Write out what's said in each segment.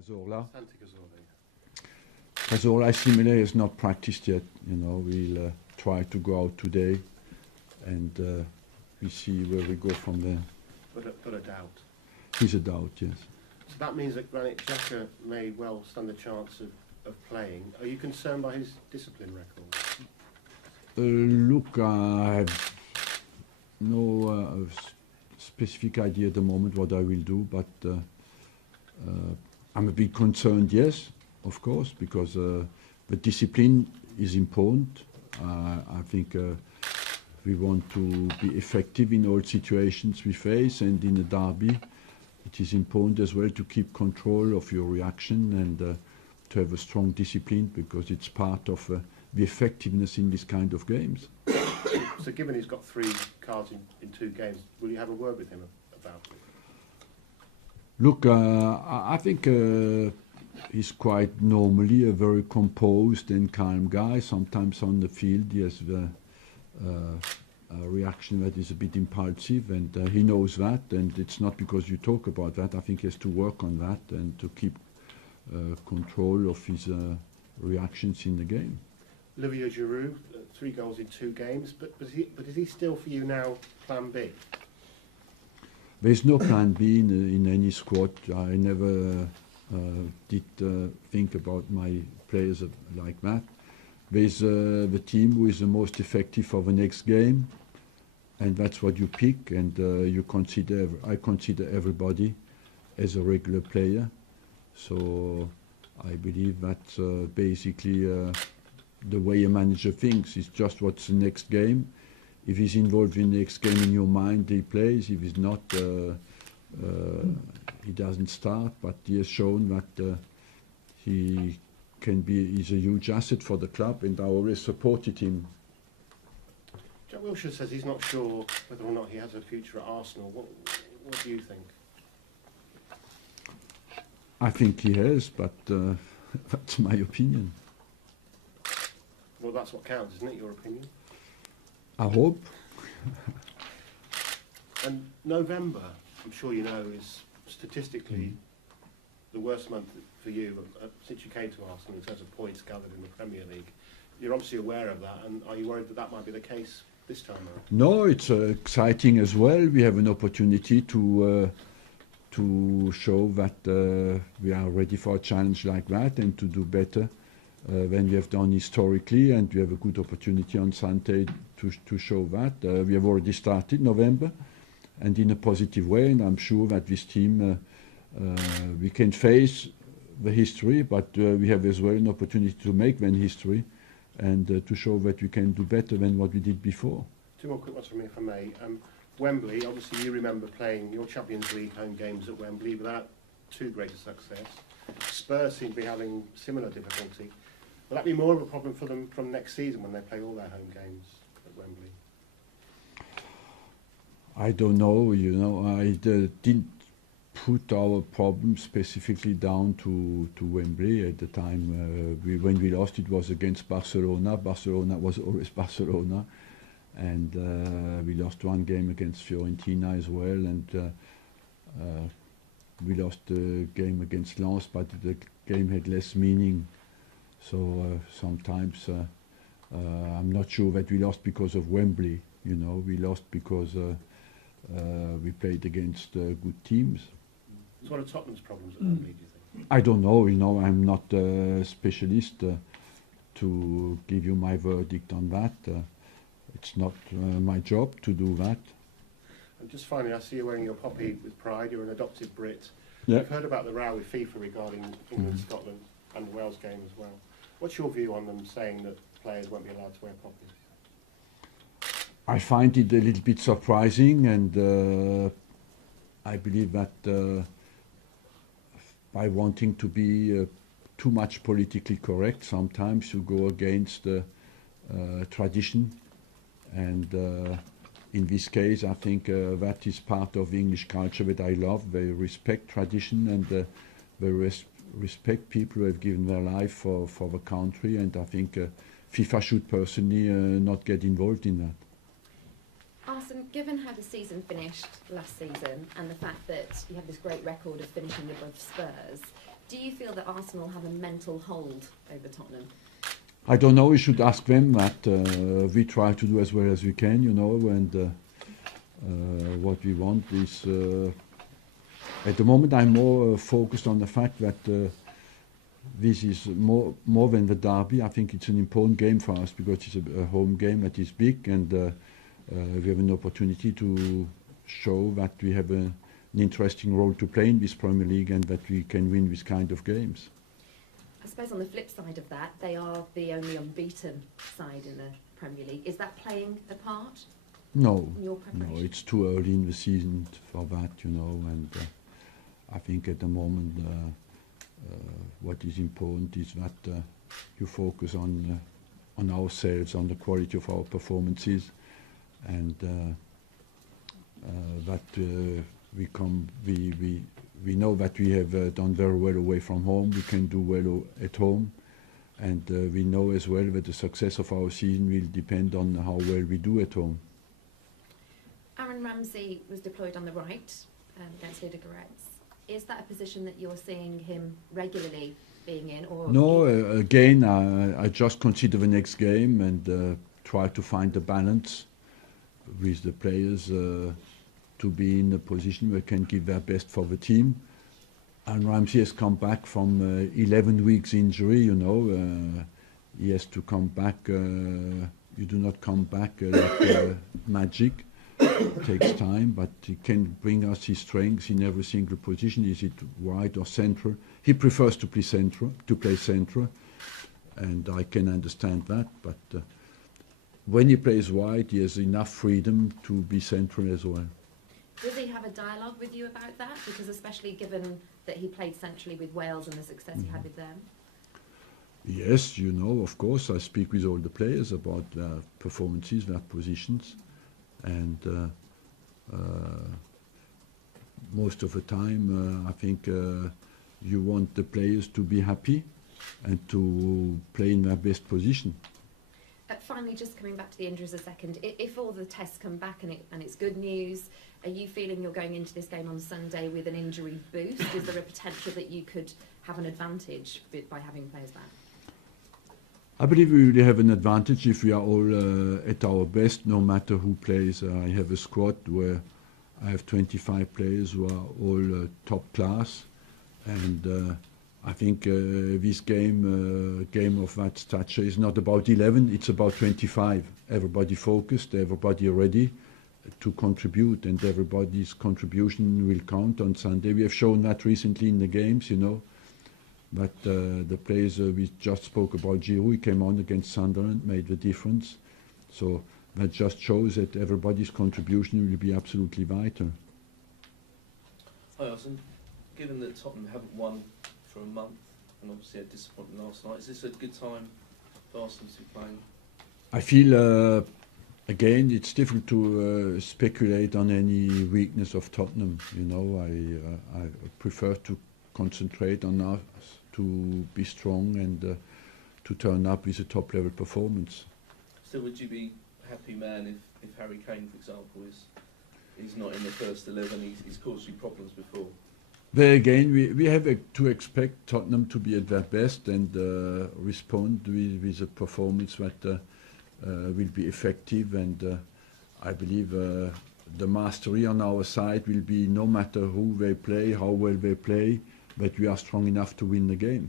Cazorla. Santi Cazorla. Cazorla similar is not practiced yet. We'll try to go out today, and we see where we go from there. But a doubt. He's a doubt, yes. So that means that Granit Xhaka may well stand a chance of playing. Are you concerned by his discipline record? Look, I have no specific idea at the moment what I will do, but I'm a bit concerned, yes, of course, because the discipline is important. I think we want to be effective in all situations we face, and in a derby it is important as well to keep control of your reaction and to have a strong discipline, because it's part of the effectiveness in this kind of games. So given he's got 3 cards in 2 games, will you have a word with him about it? Look, I think he's quite normally a very composed and calm guy. Sometimes on the field he has a reaction that is a bit impulsive, and he knows that, and it's not because you talk about that. I think he has to work on that and to keep control of his reactions in the game. Olivier Giroud, 3 goals in 2 games, but is he still for you now plan B? There's no plan B in any squad. I never did think about my players like that. There's the team who is the most effective for the next game, and that's what you pick, and I consider everybody as a regular player. So I believe that's basically the way a manager thinks. It's just what's the next game. If he's involved in the next game in your mind, he plays. If he's not, he doesn't start. But he has shown that he's a huge asset for the club, and I always supported him. Jack Wilshere says he's not sure whether or not he has a future at Arsenal. What do you think? I think he has, but that's my opinion. Well, that's what counts, isn't it, your opinion? I hope. And November, I'm sure you know, is statistically the worst month for you since you came to Arsenal in terms of points gathered in the Premier League. You're obviously aware of that, and are you worried that that might be the case this time around? No, it's exciting as well. We have an opportunity to show that we are ready for a challenge like that and to do better than we have done historically, and we have a good opportunity on Sunday to show that. We have already started November, and in a positive way, and I'm sure that this team, we can face the history, but we have as well an opportunity to make that history and to show that we can do better than what we did before. 2 more quick ones from me, if I may. Wembley, obviously you remember playing your Champions League home games at Wembley without too great a success. Spurs seem to be having similar difficulty. Will that be more of a problem for them from next season when they play all their home games at Wembley? I don't know, I didn't put our problem specifically down to Wembley at the time. When we lost, it was against Barcelona. Barcelona was always Barcelona. And we lost 1 game against Fiorentina as well, and we lost the game against Lens, but the game had less meaning. So sometimes I'm not sure that we lost because of Wembley. We lost because we played against good teams. So what are Tottenham's problems at Wembley, do you think? I don't know. I'm not a specialist to give you my verdict on that. It's not my job to do that. And just finally, I see you wearing your poppy with pride. You're an adopted Brit. Yeah. We've heard about the row with FIFA regarding England, Scotland and the Wales game as well. What's your view on them saying that players won't be allowed to wear poppies? I find it a little bit surprising, and I believe that by wanting to be too much politically correct, sometimes you go against tradition. And in this case, I think that is part of English culture that I love. They respect tradition, and they respect people who have given their life for the country. And I think FIFA should personally not get involved in that. Arsene, given how the season finished last season and the fact that you have this great record of finishing above Spurs, Do you feel that Arsenal have a mental hold over Tottenham? I don't know. We should ask them that. We try to do as well as we can, you know, and what we want is. At the moment, I'm more focused on the fact that this is more than the derby. I think it's an important game for us because it's a home game that is big, and we have an opportunity to show that we have an interesting role to play in this Premier League and that we can win this kind of games. I suppose on the flip side of that, they are the only unbeaten side in the Premier League. Is that playing a part No, in your preparation? no, it's too early in the season for that, you know, and I think at the moment what is important is that you focus on ourselves, on the quality of our performances, and that we know that we have done very well away from home. We can do well at home, and we know as well that the success of our season will depend on how well we do at home. Aaron Ramsey was deployed on the right against Ludogorets. Is that a position that you're seeing him regularly being in? Or No, again, I just consider the next game and try to find the balance with the players to be in a position where they can give their best for the team. And Ramsey has come back from 11 weeks injury, you know. He has to come back. You do not come back like magic. It takes time, but he can bring us his strengths in every single position. Is it wide or central? He prefers to play central, and I can understand that. But when he plays wide, he has enough freedom to be central as well. Does he have a dialogue with you about that? Because especially given that he played centrally with Wales and the success he had with them. Yes, you know, of course, I speak with all the players about their performances, their positions. And most of the time, I think you want the players to be happy and to play in their best position. Finally, just coming back to the injuries a second, if all the tests come back and it's good news, are you feeling you're going into this game on Sunday with an injury boost? Is there a potential that you could have an advantage by having players back? I believe we really have an advantage if we are all at our best, no matter who plays. I have a squad where I have 25 players who are all top class, and I think this game of that stature is not about 11, it's about 25. Everybody focused, everybody ready to contribute, and everybody's contribution will count on Sunday. We have shown that recently in the games, you know. But the players we just spoke about, Giroud, he came on against Sunderland, made the difference. So that just shows that everybody's contribution will be absolutely vital. Hi, Arsene. Given that Tottenham haven't won for a month and obviously had disappointment last night, is this a good time for Arsenal to be playing? I feel, again, it's difficult to speculate on any weakness of Tottenham. You know, I prefer to concentrate on us to be strong and to turn up with a top-level performance. So would you be a happy man if Harry Kane, for example, is not in the first 11? He's caused you problems before. There again, we have to expect Tottenham to be at their best and respond with a performance that will be effective, and I believe the mastery on our side will be no matter who they play, how well they play, but we are strong enough to win the game.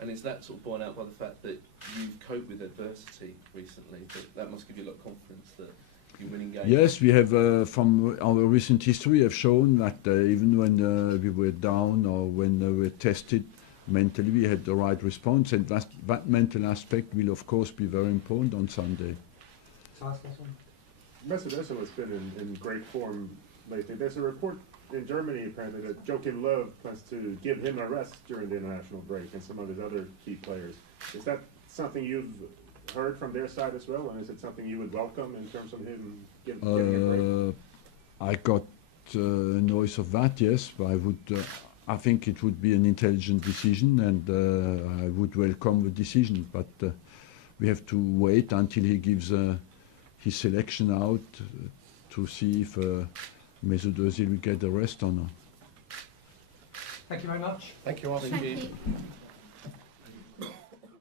And is that sort of borne out by the fact that you've coped with adversity recently? That must give you a lot of confidence that you're winning games? Yes, we have, from our recent history, have shown that even when we were down or when we were tested mentally, we had the right response, and that mental aspect will of course be very important on Sunday. Mesut Ozil has been in great form lately. There's a report in Germany apparently that Joachim Löw plans to give him a rest during the international break and some of his other key players. Is that something you've heard from their side as well, and is it something you would welcome in terms of him giving a break? I got noise of that, yes, but I think it would be an intelligent decision, and I would welcome the decision, but we have to wait until he gives his selection out to see if Mesut Ozil will get a rest or not. Thank you very much. Thank you, Arsene. Thank Thank you. you.